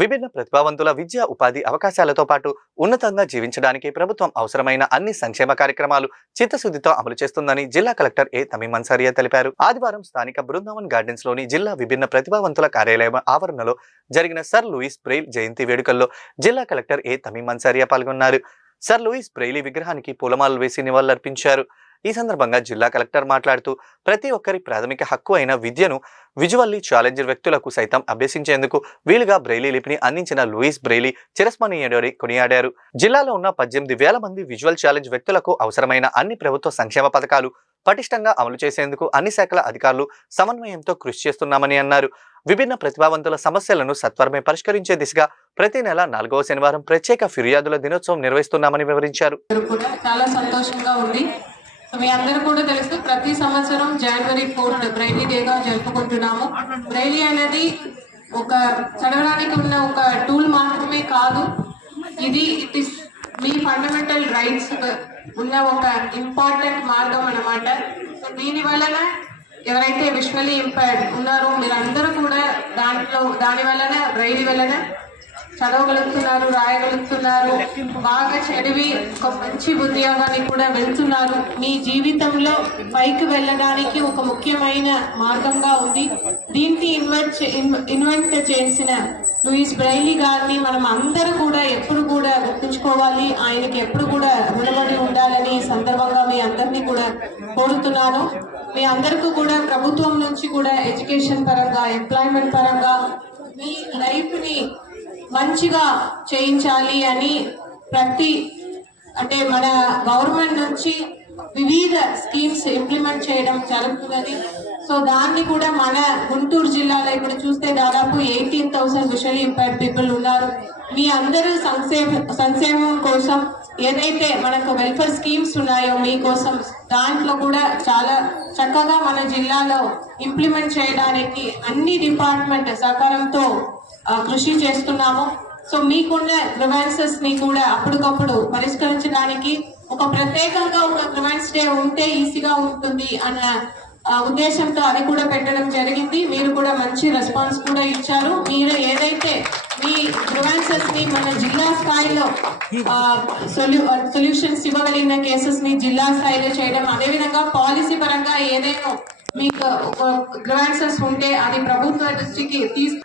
విభిన్న ప్రతిభావంతుల విద్యా ఉపాధి అవకాశాలతో పాటు ఉన్నతంగా జీవించడానికి ప్రభుత్వం అవసరమైన అన్ని సంక్షేమ కార్యక్రమాలు చిత్తశుద్ధితో అమలు చేస్తుందని జిల్లా కలెక్టర్ ఏ తమీం అన్సారియా తెలిపారు. ఆదివారం స్థానిక బృందావన్ గార్డెన్స్ లోని జిల్లా విభిన్న ప్రతిభావంతుల కార్యాలయం ఆవరణలో జరిగిన సర్ లూయిస్ బ్రెయిల్ జయంతి వేడుకల్లో జిల్లా కలెక్టర్ ఏ తమీం అన్సారియా పాల్గొన్నారు. సర్ లూయిస్ బ్రెయిలీ విగ్రహానికి పూలమాలలు వేసి నివాళులర్పించారు. ఈ సందర్భంగా జిల్లా కలెక్టర్ మాట్లాడుతూ ప్రతి ఒక్కరి ప్రాథమిక హక్కు అయిన విద్యను విజువల్లీ ఛాలెంజర్ వ్యక్తులకు సైతం అభ్యసించేందుకు వీలుగా బ్రెయిలీ లిపిని అందించిన లూయిస్ బ్రెయిలీ చిరస్మరణీయుడని కొనియాడారు. జిల్లాలో ఉన్న 18,000 మంది విజువల్ ఛాలెంజ్ వ్యక్తులకు అవసరమైన అన్ని ప్రభుత్వ సంక్షేమ పథకాలు పటిష్టంగా అమలు చేసేందుకు అన్ని శాఖల అధికారులు సమన్వయంతో కృషి చేస్తున్నామని అన్నారు. విభిన్న ప్రతిభావంతుల సమస్యలను సత్వరమే పరిష్కరించే దిశగా ప్రతి నెల 4వ శనివారం ప్రత్యేక ఫిర్యాదుల దినోత్సవం నిర్వహిస్తున్నామని వివరించారు. చాలా సంతోషంగా ఉంది. మీ అందరూ కూడా తెలుసు, ప్రతి సంవత్సరం జనవరి 4th బ్రెయిలీ డేగా జరుపుకుంటున్నాము. బ్రెయిలీ అనేది ఒక చదవడానికి ఉన్న ఒక టూల్ మాత్రమే కాదు, it is me fundamental rights ఉన్న ఒక ఇంపార్టెంట్ మార్గం అన్నమాట. సో దీని వలన ఎవరైతే విజువల్లీ ఇంపైర్డ్ ఉన్నారో మీరందరూ కూడా దాని వలన బ్రెయిలీ వలన చదవగలుగుతున్నారు, రాయగలుగుతున్నారు, బాగా చదివి ఒక మంచి ఉద్యోగానికి కూడా వెళ్తున్నారు. మీ జీవితంలో పైకి వెళ్ళడానికి ఒక ముఖ్యమైన మార్గంగా ఉంది. దీనికి ఇన్వెంట్ చేసిన లూయిస్ బ్రెయిలీ గారిని మనం అందరూ కూడా ఎప్పుడు కూడా గుర్తుంచుకోవాలి. ఆయనకి ఎప్పుడు కూడా రుణపడి ఉండాలని ఈ సందర్భంగా మీ అందరినీ కూడా కోరుతున్నాను. మీ అందరికీ కూడా ప్రభుత్వం నుంచి కూడా ఎడ్యుకేషన్ పరంగా, ఎంప్లాయ్మెంట్ పరంగా మీ లైఫ్ని మంచిగా చేయించాలి అని మన గవర్నమెంట్ నుంచి వివిధ స్కీమ్స్ ఇంప్లిమెంట్ చేయడం జరుగుతున్నది. సో దాన్ని కూడా మన గుంటూరు జిల్లాలో ఇప్పుడు చూస్తే దాదాపు 18,000 విజువల్లీ ఇంపైర్డ్ పీపుల్ ఉన్నారు. మీ అందరూ సంక్షేమం కోసం ఏదైతే మనకు వెల్ఫేర్ స్కీమ్స్ ఉన్నాయో మీకోసం దాంట్లో కూడా చాలా చక్కగా మన జిల్లాలో ఇంప్లిమెంట్ చేయడానికి అన్ని డిపార్ట్మెంట్ సహకారంతో కృషి చేస్తున్నాము. సో మీకున్న గ్రీవెన్సెస్ ని కూడా అప్పటికప్పుడు పరిష్కరించడానికి ఒక ప్రత్యేకంగా ఒక గ్రీవెన్స్ డే ఉంటే ఈజీగా ఉంటుంది అన్న ఉద్దేశంతో అది కూడా పెట్టడం జరిగింది. మీరు కూడా మంచి రెస్పాన్స్ కూడా ఇచ్చారు. మీరు ఏదైతే మీ గ్రీవెన్సెస్ ని మన జిల్లా స్థాయిలో సొల్యూషన్స్ ఇవ్వగలిగిన కేసెస్ ని జిల్లా స్థాయిలో చేయడం, అదేవిధంగా పాలసీ పరంగా ఏదైనా మీకు గ్రీవెన్సెస్ ఉంటే అది ప్రభుత్వ దృష్టికి